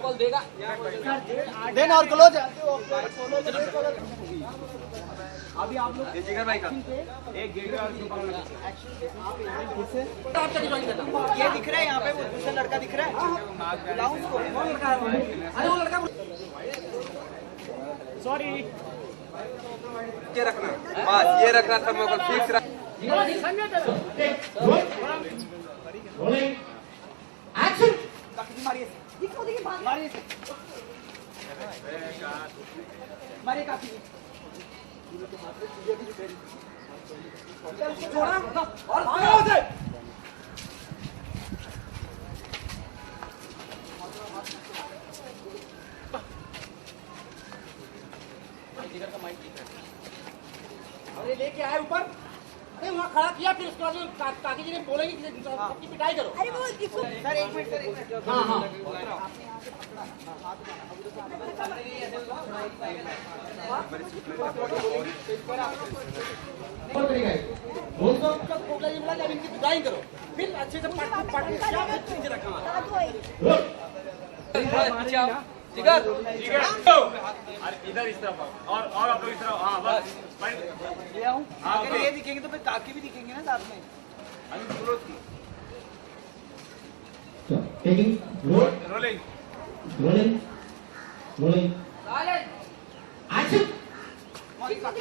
Call देगा then और close अभी आप लोग जिगर भाई का एक गेट ये दिख रहा है यहाँ पे वो दूसरा लड़का दिख रहा है बुलाऊं उसको अरे वो लड़का सॉरी ये रखना बस ये रखना थर्मोकोल फिक्स रख एक्शन मारिए इसको देखिए मारिए मारिए काफी छोड़ा और भागो उसे अरे लेके आए ऊपर अरे वहाँ खड़ा किया फिर उसके बाद काकी जी ने बोलेंगे कि सबकी पिटाई करो अरे वो इसको सर एक मिनट सर हाँ हाँ इनकी पिटाई करो फिर अच्छे से नीचे रखा जिगर इधर इस तरफ और आप लोग इस तरफ हाँ बस ले आऊं अगर ये दिखेंगे तो फिर काकी भी दिखेंगे ना साथ में अभी क्लोज की Taking roll, rolling rolling, rolling. Action मारी काकी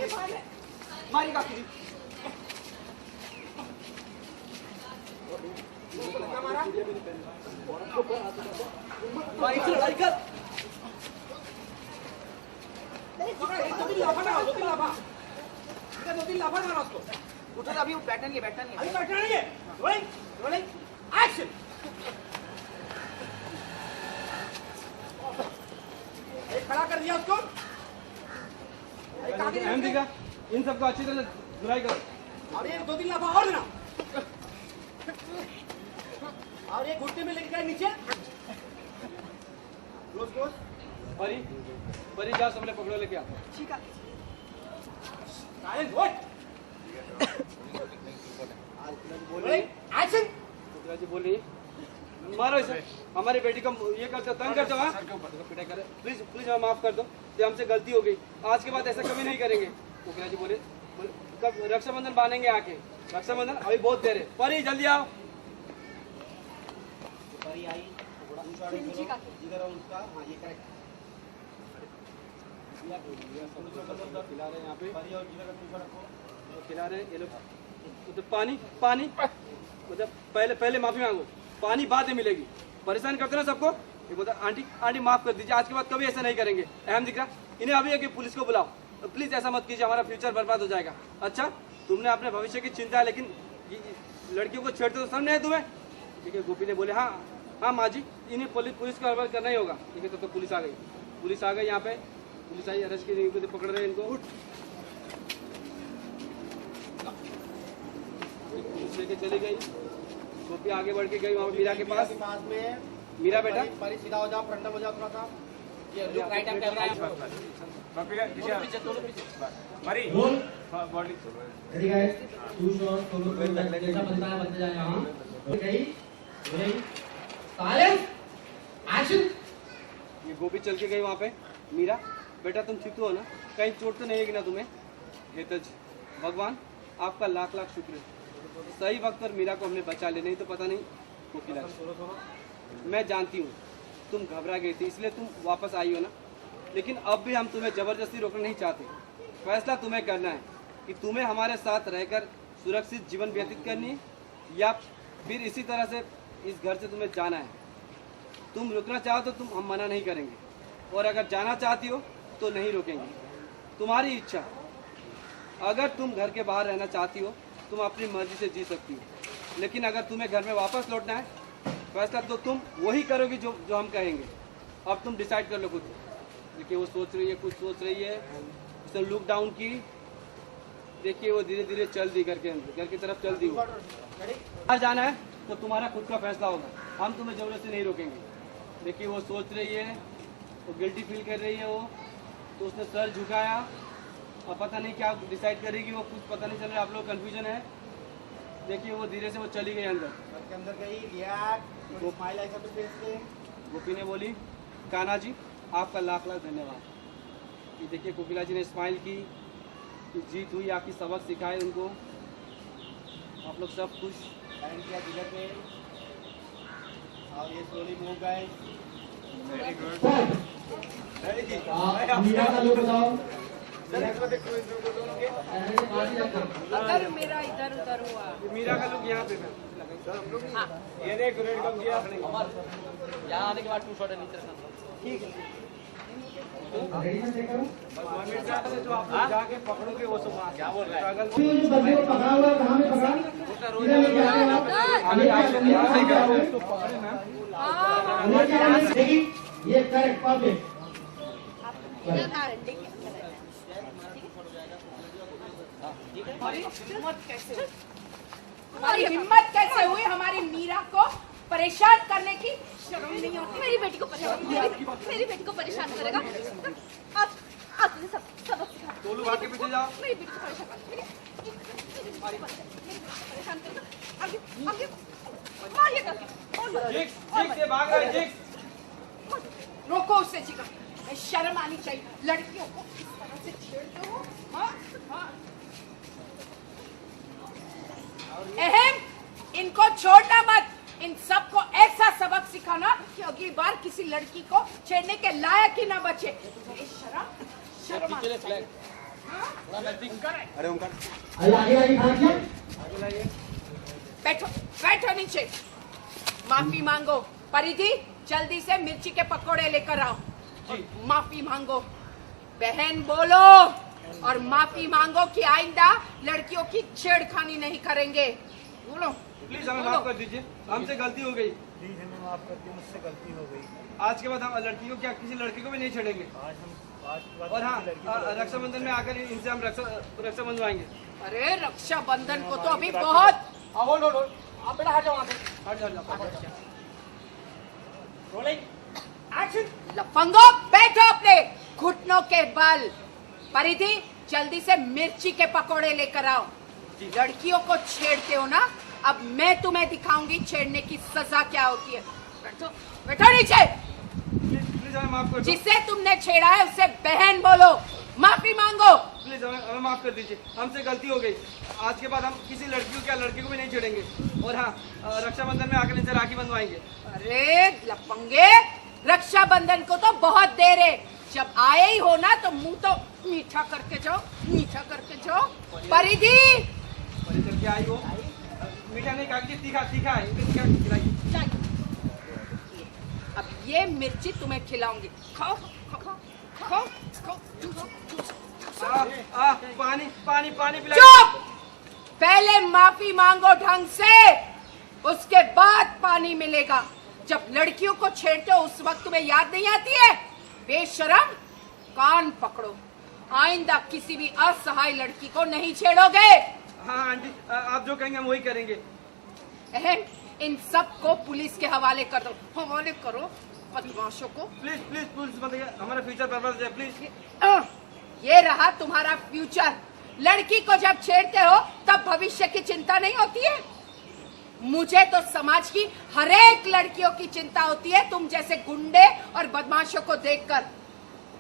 मारी काकी मारी लड़ाई कर दो तीन लाफा मारा उसको उठो तो अभी वो बैठना नहीं है अभी बैठना नहीं है रोलिंग रोलिंग एक्शन खड़ा कर दिया उसको दिखा इन सबको अच्छी तरह धुलाई करो और ये दो तीन लाफा और देना और ये घुटने में लेके गए नीचे क्लोज क्लोज परी परी जाओ सबने पकड़ो लेके आओ ठीक है साइलेंट वॉट एक्शन जी बोल रही है मारो इसे हमारी बेटी को ये करते हो तंग करते हो हाँ पिटाई करे प्लीज प्लीज हमें माफ कर दो ये हमसे गलती हो गई आज के बाद ऐसा कभी नहीं करेंगे कोकिला जी बोले कब रक्षाबंधन बांधेंगे आके रक्षाबंधन अभी बहुत देर है परी जल्दी आओ परी आई इधर उसका हाँ ये करेक्ट खिला रहे हैं यहाँ पे खिला रहे हैं ये लोग तो पानी पानी मतलब पहले पहले माफी मांगो पानी बाद में मिलेगी परेशान करते ना सबको ये बोलता आंटी आंटी माफ कर दीजिए आज के बाद कभी ऐसा नहीं करेंगे अहम दिख रहा इन्हें अभी है कि पुलिस को बुलाओ प्लीज ऐसा मत कीजिए हमारा फ्यूचर बर्बाद हो जाएगा अच्छा तुमने अपने भविष्य की चिंता है लेकिन लड़कियों को छेड़ते तो समझ नहीं है तुम्हें ठीक है गोपी ने बोले हाँ हाँ माँ जी इन्हें पुलिस को हरबल करना ही होगा ठीक है तो पुलिस आ गई यहाँ पे पुलिस आई अरेस्ट की पकड़ रहे हैं इनको लेके चली गई गोपी आगे बढ़ के गई वहाँ मीरा के पास में मीरा बेटा परी सीधा हो जाओ फ्रंट हो जाओ थोड़ा सा ये लुक राइट हैंड कैमरा है मरी Roll. Body Ready guys? Two shots. Follow through. जैसा बनता है बनते जाए हाँ. Ready? Rolling. साइलेंस एक्शन ये गोपी चल के गई वहाँ पे मीरा बेटा तुम ठीक तो हो ना कहीं चोट तो नहीं है कि ना तुम्हें हेतज भगवान आपका लाख लाख शुक्र है सही वक्त पर मीरा को हमने बचा ले नहीं तो पता नहीं कोकिला मैं जानती हूँ तुम घबरा गई थी इसलिए तुम वापस आई हो ना लेकिन अब भी हम तुम्हें जबरदस्ती रोकना नहीं चाहते फैसला तुम्हें करना है कि तुम्हें हमारे साथ रहकर सुरक्षित जीवन व्यतीत करनी है या फिर इसी तरह से इस घर से तुम्हें जाना है तुम रुकना चाहो तो तुम हम मना नहीं करेंगे और अगर जाना चाहती हो तो नहीं रोकेंगे तुम्हारी इच्छा अगर तुम घर के बाहर रहना चाहती हो तुम अपनी मर्जी से जी सकती हो लेकिन अगर तुम्हें घर में वापस लौटना है फैसला तो तुम वही करोगी जो हम कहेंगे अब तुम डिसाइड कर लो खुद देखिए वो सोच रही है कुछ सोच रही है उसने लुक डाउन की देखिए वो धीरे धीरे चल दी घर के अंदर घर की तरफ चल दी बाहर जाना है तो तुम्हारा खुद का फैसला होगा हम तुम्हें जरूरत से नहीं रोकेंगे देखिए वो सोच रही है वो गिल्टी फील कर रही है वो तो उसने सर झुकाया और पता नहीं क्या डिसाइड करेगी वो कुछ पता नहीं चल रहा आप लोग कन्फ्यूजन है देखिए वो धीरे से वो चली गई अंदर घर के अंदर गई लिया स्माइल ऐसा तो फेस पे गोपी ने बोली कान्हा जी, आपका लाख लाख धन्यवाद। ये देखिए कोकिला जी ने स्माइल की, जीत हुई, आपकी सबक सिखाए उनको, आप लोग सब खुश। बैंड किया जिले पे और ये स्लोली मूव गए। Very good. मीरा का लुक बताओ। अगर मेरा इधर उधर हुआ मीरा का लुक यहाँ पे है। ये देख रेड कम किया। यहाँ आने के बाद 2 शॉट नीचे रखना। ठीक है। रेडी में चेक करो। जो आप लोग जाके पकड़ोगे वो सब क्या बोल रहा है? ये जो बच्चे को पकड़ा हुआ है, कहाँ में पकड़ा? इधर लेके आए आप। लेके आए, लेके आओ। लेके आए, देखिए, ये करेक्ट पब्लिक। तुम्हारी हिम्मत कैसे हुई हमारी मीरा को परेशान करने की? शर्म नहीं होती? मेरी बेटी को परेशान करेगा। आप तुझे सब सबक सिखा। टोलू भाग के पीछे जाओ। मेरी बेटी को परेशान करेगा। परेशान करेगा। आगे आगे मारिएगा। जिक्स से भाग रहा है, जिक्स। रोको उससे जिगर, शर्म आनी चाहिए। लड़कियों को इस तरह से छेड़ते हो? हाँ? हाँ। अहम, इनको छोड़ना मत। इन सबको ऐसा सबक सिखाना कि अगली बार किसी लड़की को छेड़ने के लायक ही ना बचे। शर्म आनी चाहिए। हाँ? अरे ओंकार आगे आगे खड़ा किया। बैठो बैठो नीचे। माफी मांगो। परिधि, जल्दी से मिर्ची के पकोड़े लेकर आओ। माफी मांगो। बहन बोलो और माफी मांगो कि आइंदा लड़कियों की छेड़खानी नहीं करेंगे। बोलो। प्लीज हमें माफ कर दीजिए, हमसे गलती हो गई। प्लीज हमें माफ कर दिए, मुझसे गलती हो गई। आज के बाद हम लड़की को क्या किसी लड़के को भी नहीं छेड़ेंगे। और हाँ, रक्षाबंधन में आकर इनसे हम रक्षा बंधवाएंगे। अरे रक्षाबंधन को तो अभी बहुत। होल्ड होल्ड होल्ड, आप बेटा हट जाओ वहाँ से। हट जाओ। Rolling action. लफंगो, बैठो अपने घुटनों के बल। परिधि, जल्दी से मिर्ची के पकोड़े लेकर आओ। लड़कियों को छेड़ते हो ना, अब मैं तुम्हें दिखाऊंगी छेड़ने की सजा क्या होती है। बैठो बैठो नीचे। प्लीज हमें माफ कर दो। जिसे तुमने छेड़ा है उसे बहन बोलो, माफी मांगो। प्लीज हमें माफ कर दीजिए, हमसे गलती हो गई। आज के बाद हम किसी लड़की को क्या लड़के को भी नहीं छेड़ेंगे। और हाँ, रक्षाबंधन में आकर इनसे राखी बंधवाएंगे। अरे लफंगे, रक्षाबंधन को तो बहुत देर है। जब आए ही हो ना तो मुंह तो मीठा करके जाओ, मीठा करके जाओ। परिधि, करके आई हो, मीठा नहीं खा, तीखा तीखा है, तीखा खिलाइए। अब ये मिर्ची तुम्हें खिलाऊंगी। खाओ खाओ खाओ खाओ। पानी पानी पानी पिलाइए। चुप! पहले माफी मांगो ढंग से, उसके बाद पानी मिलेगा। जब लड़कियों को छेड़ते हो उस वक्त तुम्हें याद नहीं आती है? बेशरम, कान पकड़ो। आइंदा किसी भी असहाय लड़की को नहीं छेड़ोगे। हाँ आंटी, आप जो कहेंगे हम वही करेंगे। अहम, इन सब को पुलिस के हवाले कर दो। हवाले करो बदमाशों को। प्लीज प्लीज पुलिस मत, हमारा फ्यूचर बर्बाद है प्लीज। ये रहा तुम्हारा फ्यूचर। लड़की को जब छेड़ते हो तब भविष्य की चिंता नहीं होती है। मुझे तो समाज की हर एक लड़कियों की चिंता होती है, तुम जैसे गुंडे और बदमाशों को देखकर।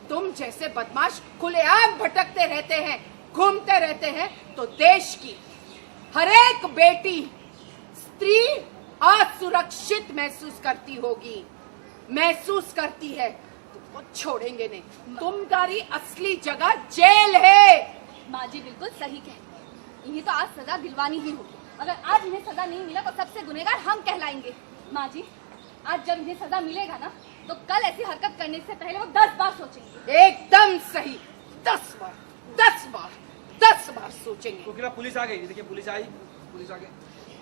तुम जैसे बदमाश खुलेआम भटकते रहते हैं, घूमते रहते हैं, तो देश की हर एक बेटी, स्त्री असुरक्षित महसूस करती होगी, महसूस करती है। तुमको छोड़ेंगे नहीं। तुम्हारी असली जगह जेल है। माँ जी बिल्कुल सही कह रही है। इन्हें तो आज सजा दिलवानी ही होगी। अगर आज इन्हें सजा नहीं मिला तो सबसे गुनहगार हम कहलाएंगे। माँ जी, आज जब इन्हें सजा मिलेगा ना, तो कल ऐसी हरकत करने से पहले वो 10 बार सोचेंगे। एकदम सही। 10 बार 10 बार 10 बार सोचेंगे। कोकिला पुलिस आ गई, देखिए पुलिस आई, पुलिस आ गई।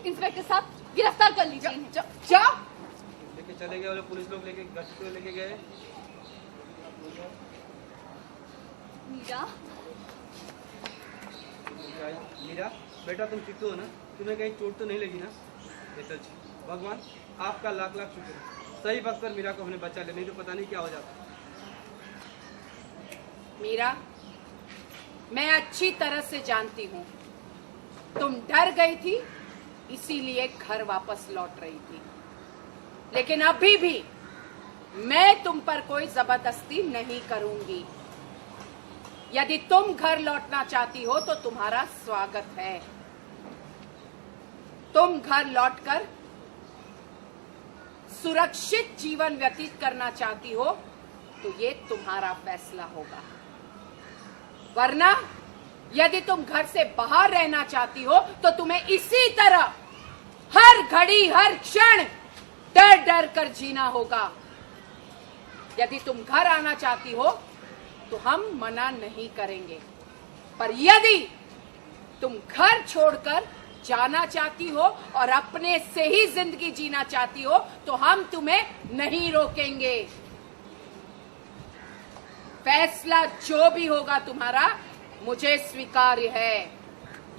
इंस्पेक्टर साहब, गिरफ्तार कर लीजिए इन्हें। जाओ। लेके चले गए, पुलिस लोग लेके गश्त पे लेके गए। मीरा, मीरा बेटा, तुम ठीक तो हो ना? तुम्हें कहीं चोट तो नहीं लगी ना? बेटा जी, भगवान आपका लाख लाख शुक्र है। सही वक्त पर मीरा को हमने बचा लिया, नहीं तो पता नहीं क्या हो जाता। मीरा, मैं अच्छी तरह से जानती हूँ तुम डर गई थी, इसीलिए घर वापस लौट रही थी। लेकिन अभी भी मैं तुम पर कोई जबरदस्ती नहीं करूंगी। यदि तुम घर लौटना चाहती हो तो तुम्हारा स्वागत है। तुम घर लौटकर सुरक्षित जीवन व्यतीत करना चाहती हो तो ये तुम्हारा फैसला होगा, वरना यदि तुम घर से बाहर रहना चाहती हो तो तुम्हें इसी तरह हर घड़ी हर क्षण डर डर कर जीना होगा। यदि तुम घर आना चाहती हो तो हम मना नहीं करेंगे, पर यदि तुम घर छोड़कर जाना चाहती हो और अपने से ही जिंदगी जीना चाहती हो तो हम तुम्हें नहीं रोकेंगे। फैसला जो भी होगा तुम्हारा मुझे स्वीकार्य है।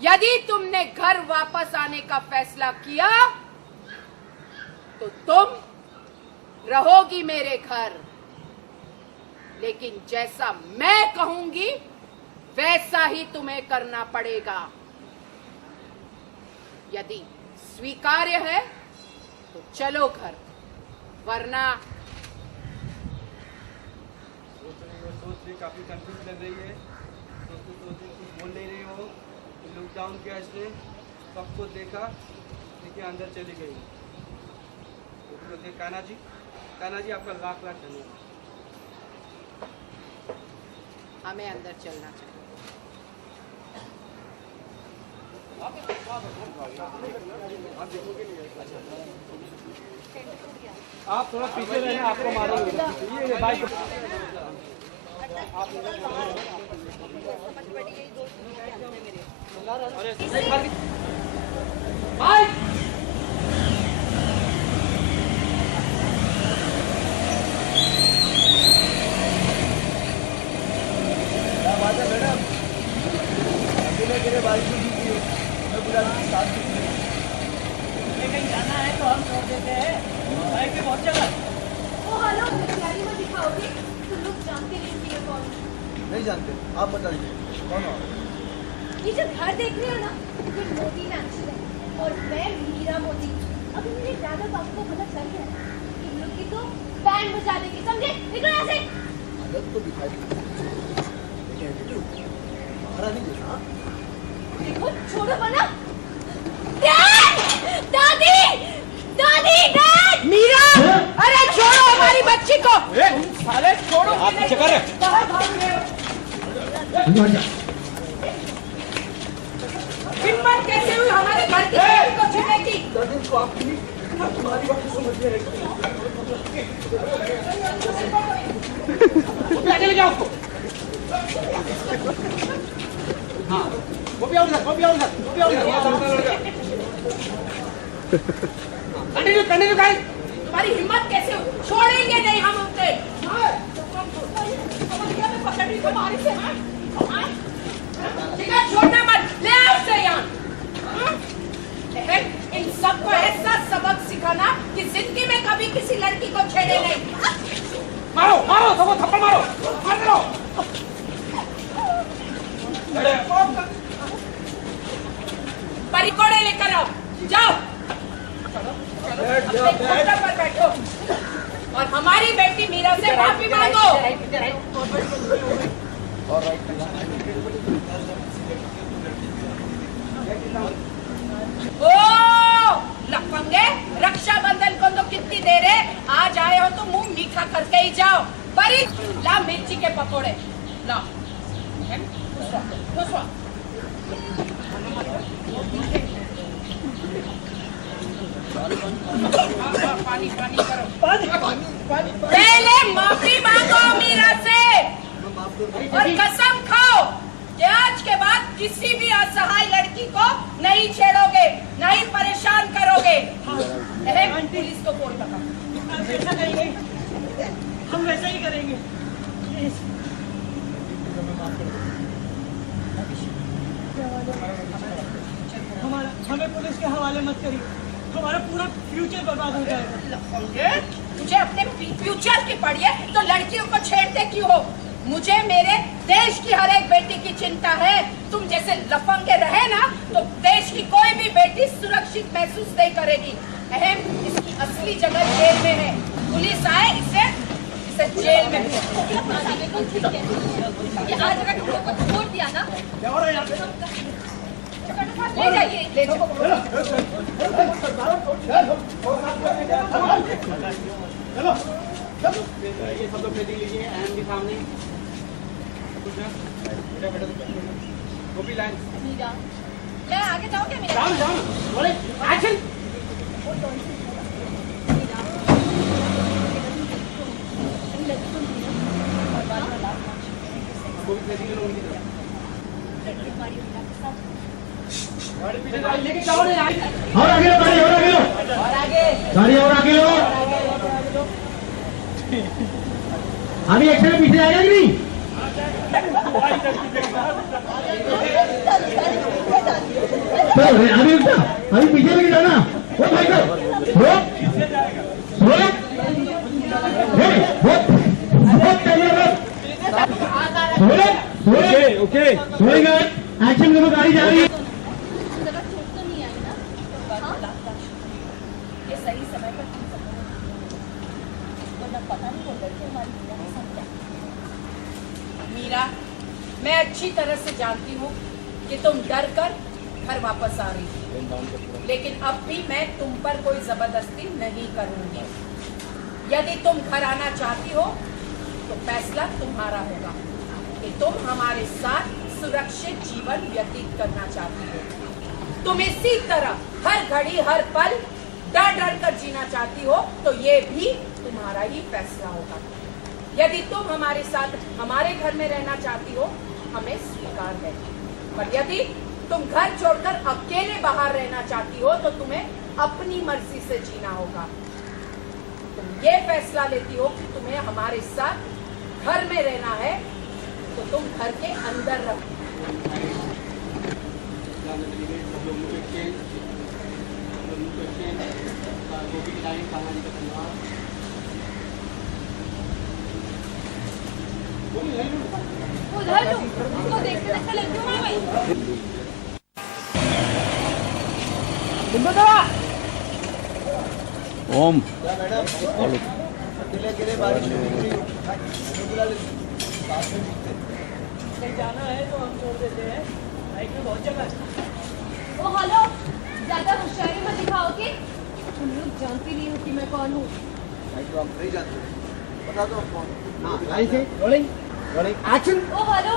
यदि तुमने घर वापस आने का फैसला किया तो तुम रहोगी मेरे घर, लेकिन जैसा मैं कहूंगी वैसा ही तुम्हें करना पड़ेगा। यदि स्वीकार्य है तो चलो घर, वरना सोच काफी कंफ्यूज लग रही है। सोचते कुछ बोल नहीं रही हो। लॉकडाउन के ऐसे सबको देखा, देखिए अंदर चली गई। कान्हा जी आपका लाख लाख धन्यवाद। हमें अंदर चलना चाहिए। आप थोड़ा पीछे रहना, आपको मालूम ये बाइक नहीं जानते, आप बता दीजिए कौन हो? ये जो घर देख रहे हो ना, ये मोदी नाची है और मैं मीरा मोदी। अभी मेरे दादा बाबू को पता चल गया ना, इन लोग की तो बैंड बजा देंगे, समझे? निकलो यहाँ से। आदत तो दिखाई दी, लेकिन एटीट्यूड हमारा नहीं देखा। देखो, छोड़ो बना। डैड! दादी! दादी! डैड! मीरा, अरे छोड़ो हमारी बच्ची को। साले छोड़ो, आप पीछे कर रहे। बाहर भाग रहे हो। हिम्मत कैसे हुई हमारे घर की बेटी को छूने की? चले जाओ उसको। हाँ, वो भी आओ इधर, वो भी आओ इधर, वो भी आओ इधर। Continue guys. तुम्हारी हिम्मत कैसे हुई? छोड़ेंगे नहीं हम उसे। ठीक है, छोड़ना मत, ले आओ उसे यहाँ। इन सबको ऐसा सबक सिखाना कि जिंदगी में कभी किसी लड़की को छेड़े नहीं। मारो मारो, सबको थप्पड़ मारो, मार दो। परिकोड़े लेकर आओ, जाओ। अपने घोड़े पर बैठो और हमारी बेटी मीरा से माफी मांगो। ओ लफंगे, रक्षाबंधन को तो कितनी देर है, आज आए हो तो मुंह मीठा करके ही जाओ। परी ला मिर्ची के पकोड़े ला। पानी पानी करो, पहले माफी मांगो मीरा से और कसम खाओ कि आज के बाद किसी भी असहाय लड़की को नहीं छेड़ोगे, नहीं परेशान करोगे। पुलिस को फोन लगा। हम वैसा ही करेंगे। हमें पुलिस के हवाले मत करिए, हमारा पूरा फ्यूचर बर्बाद हो जाएगा। तुझे अपने फ्यूचर की पड़ी है तो लड़कियों को छेड़ते क्यों हो? मुझे मेरे देश की हर एक बेटी की चिंता है। तुम जैसे लफंगे रहे ना तो देश की कोई भी बेटी सुरक्षित महसूस नहीं करेगी। इसकी असली जगह जेल में है। पुलिस आए इसे जेल में हो। बिल्कुल ठीक है। ये आज अगर तुम लोग को छोड़ दिया ना, ले जाइए। ले जाओ। ये सब लोग मीटिंग लीजिए एंड के सामने गोपी लाइन मीरा, मैं आगे जाऊँ क्या मीरा? जाओ जाओ बोले एक्शन गोपी मीटिंग लोगों की तरफ लेके जाओ ना और आगे लो गाड़ी और आगे लो गाड़ी और आगे लो अभी एक्शन में पीछे आएगा कि नहीं चलो अभी रुक जा अभी पीछे लेके जाना वो भाई साहब रोक रोक बहुत चाहिए ओके एक्शन करो गाड़ी जा रही है जरा चोट तो नहीं आई ना? हाँ? ये सही समय पर तुम सब वरना पता नहीं वो लड़के हमारी मीरा के साथ क्या। मीरा, मैं अच्छी तरह से जानती हूँ कि तुम डर कर घर वापस आ रही थी, लेकिन अब भी मैं तुम पर कोई जबरदस्ती नहीं करूंगी। यदि तुम घर आना चाहती हो तो फैसला तुम्हारा होगा कि तुम हमारे साथ सुरक्षित जीवन व्यतीत करना चाहती हो। तुम इसी तरह हर घड़ी हर पल डर डर कर जीना चाहती हो तो ये भी तुम्हारा ही फैसला होगा। यदि तुम हमारे साथ हमारे घर में रहना चाहती हो हमें स्वीकार है, पर यदि तुम घर छोड़कर अकेले बाहर रहना चाहती हो तो तुम्हें अपनी मर्जी से जीना होगा। तुम ये फैसला लेती हो कि तुम्हें हमारे साथ घर में रहना है तो तुम घर के अंदर रहो। गोपी की लाइन कहानी का धन्यवाद उधर लो, उसको देखते देखते लग क्यों नहीं गई? ओम जाना है तो हम छोड़ देते हैं, बाइक में बहुत जगह है। ओ हेलो, ज्यादा होशियारी मत दिखाओ कि तुम लोग जानती नहीं हो कि मैं कौन हूँ। लाइन से रोलिंग रोलिंग एक्शन ओ हेलो,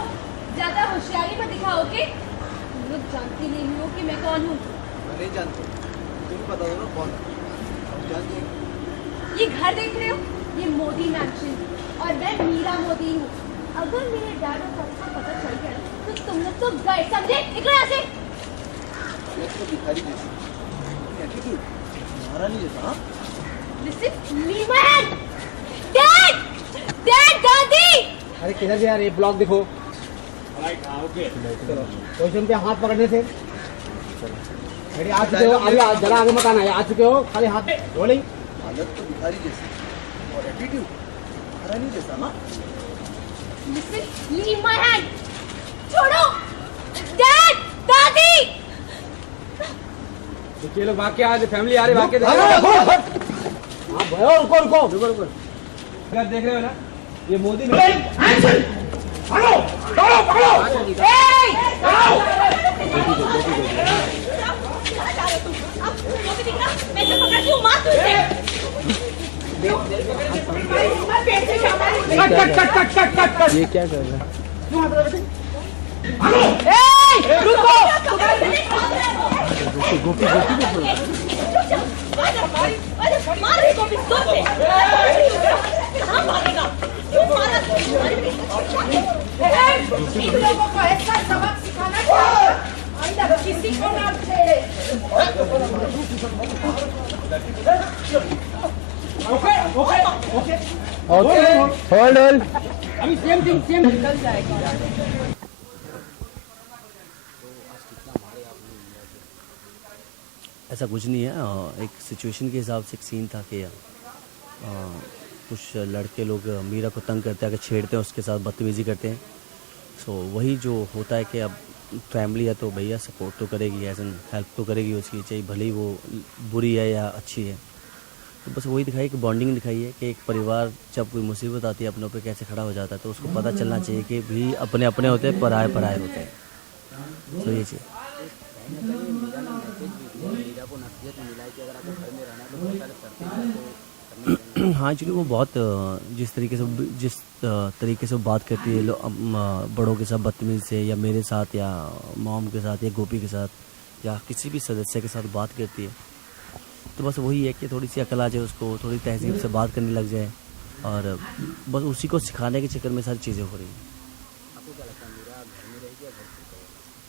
ज्यादा होशियारी मत दिखाओ कि तुम लोग जानती नहीं हो कि मैं कौन हूँ। ये घर देख रहे हो? ये मोदी मैंशन और मैं मीरा मोदी हूँ। अगर मेरे डैड और पापा को पता चल गया ना, तो तुम लोग तो गए, समझे? निकलो यहाँ से। Listen, leave my hand. Dad, Dad, दादी। अरे किधर जा रहे ब्लॉक देखो पोजिशन पे हाथ पकड़ने से रेडी आ चुके हो अभी जरा आगे मत आना आ चुके हो खाली हाथ rolling Listen, leave my hand. छोड़ो। Dad, दादी। ये लोग भाग के आज फैमिली आ रही भाग के हाँ भयो रुको रुको रुको रुको क्या देख रहे हो ना ये मोदी एक्शन भागो दौड़ो भागो ये क्या कर रहा है रुको। गोपी मार रही गोपी, जोर से। कहाँ मारेगा? क्यों मारा? इन लोगों को ऐसा सबक सिखाना चाहिए अंदर किसी को ना छेड़े। ओके ओके ओके होल्ड अभी सेम थिंग सेम निकल जाएगी। ऐसा कुछ नहीं है एक सिचुएशन के हिसाब से एक सीन था कि कुछ लड़के लोग मीरा को तंग करते हैं, छेड़ते हैं, उसके साथ बदतमीज़ी करते हैं। सो वही जो होता है कि अब फैमिली है तो भैया सपोर्ट तो करेगी, एज एन हेल्प तो करेगी उसकी, चाहे भले ही वो बुरी है या अच्छी है। तो बस वही दिखाई कि बॉन्डिंग दिखाई है कि एक परिवार जब कोई मुसीबत आती है अपनों पे कैसे खड़ा हो जाता है, तो उसको पता चलना चाहिए कि भी अपने अपने होते हैं, पराए पराए होते हैं। तो ये चीज़ हाँ, एक्चुअली वो बहुत जिस तरीके से वो बात करती है बड़ों के साथ बदतमीज़ी से, या मेरे साथ या मॉम के साथ या गोपी के साथ या किसी भी सदस्य के साथ बात करती है, तो बस वही है कि थोड़ी सी अकल आ जाए उसको, थोड़ी तहजीब से बात करने लग जाए, और बस उसी को सिखाने के चक्कर में सारी चीज़ें हो रही हैं।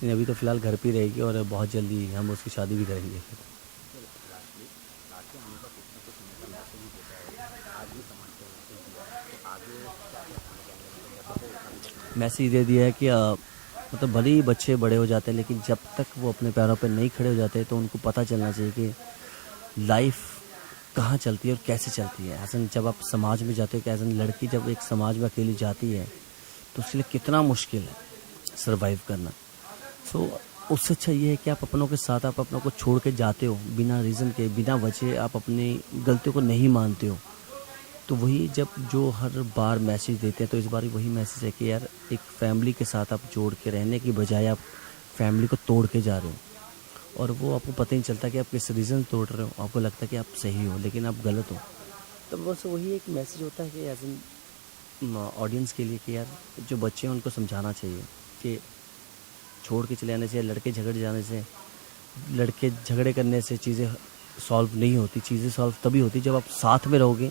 नहीं, अभी तो फ़िलहाल घर पे ही रहेगी और बहुत जल्दी हम उसकी शादी भी करेंगे। मैसेज दे दिया है कि मतलब भले ही बच्चे बड़े हो जाते हैं, लेकिन जब तक वो अपने पैरों पर नहीं खड़े हो जाते तो उनको पता चलना चाहिए कि लाइफ कहाँ चलती है और कैसे चलती है। ऐसा जब आप समाज में जाते हो कि एज एन लड़की जब एक समाज में अकेली जाती है तो उसके लिए कितना मुश्किल है सर्वाइव करना। सो उससे अच्छा ये है कि आप अपनों के साथ आप अपनों को छोड़ के जाते हो बिना रीज़न के, बिना वजह आप अपनी गलतियों को नहीं मानते हो। तो वही जब जो हर बार मैसेज देते हैं, तो इस बार वही मैसेज है कि यार एक फैमिली के साथ आप जोड़ के रहने की बजाय आप फैमिली को तोड़ के जा रहे हो, और वो आपको पता ही नहीं चलता कि आप किस रीज़न तोड़ रहे हो। आपको लगता है कि आप सही हो लेकिन आप गलत हो। तो बस वही एक मैसेज होता है कि एज एन ऑडियंस के लिए कि यार जो बच्चे हैं उनको समझाना चाहिए कि छोड़ के चले आने से, लड़के झगड़ जाने से, लड़के झगड़े करने से चीज़ें सॉल्व नहीं होती। चीज़ें सॉल्व तभी होती जब आप साथ में रहोगे,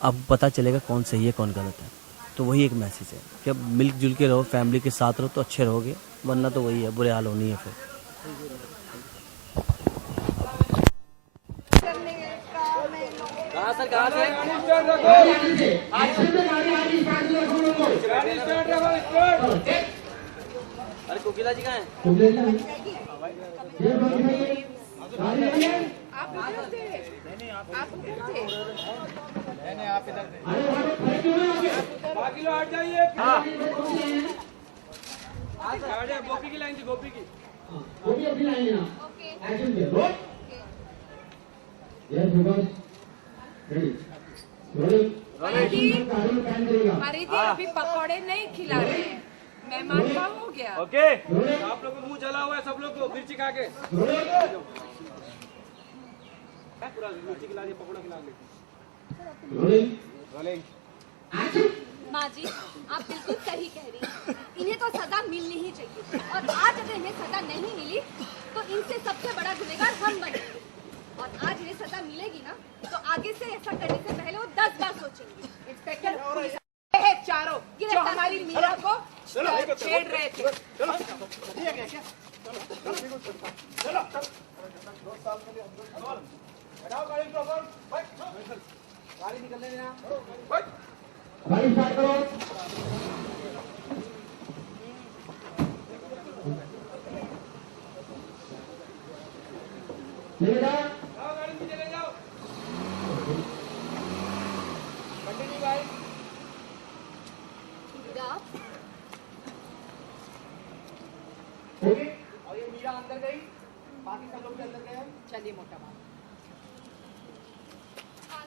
आपको पता चलेगा कौन सही है कौन गलत है। तो वही एक मैसेज है कि अब मिलजुल के रहो, फैमिली के साथ रहो तो अच्छे रहोगे, वरना तो वही है, बुरे हाल होनी है फिर। कहाँ सर, कहाँ से? अरे कोकिला जी कहाँ हैं? आप इधर थे। बाकी लोग हट जाइए। गोपी की लाइन थी, गोपी की। गोपी अपनी लाइन लेना। एक्शन दे। Roll. Yes focus. Ready. Rolling. हमारी अभी पकौड़े नहीं खिला रहे हैं, मेहमान का हो गया। ओके, आप लोग को मुंह जला हुआ है, सब लोग को मिर्ची खा के। पूरा मिर्ची खिला दी, पकौड़ा खिला दी। माँ जी, आप बिल्कुल सही कह रही हैं। इन्हें तो सजा मिलनी ही चाहिए, और आज अगर इन्हें सजा नहीं मिली तो इनसे सबसे बड़ा गुनहगार हम बनेंगे। और आज इन्हें सजा मिलेगी ना, तो आगे से ऐसा करने से पहले वो 10 बार सोचेंगे। इंस्पेक्टर है चारों जो हमारी मीरा को छेड़ रहे थे। गाड़ी निकलने देना। गाड़ी स्टार्ट करो। ले जाओ। गाड़ी पीछे ले जाओ। Continue guys. ओके। और ये मीरा अंदर गई, बाकी सब लोग भी अंदर गए। चलिए मोटा बात।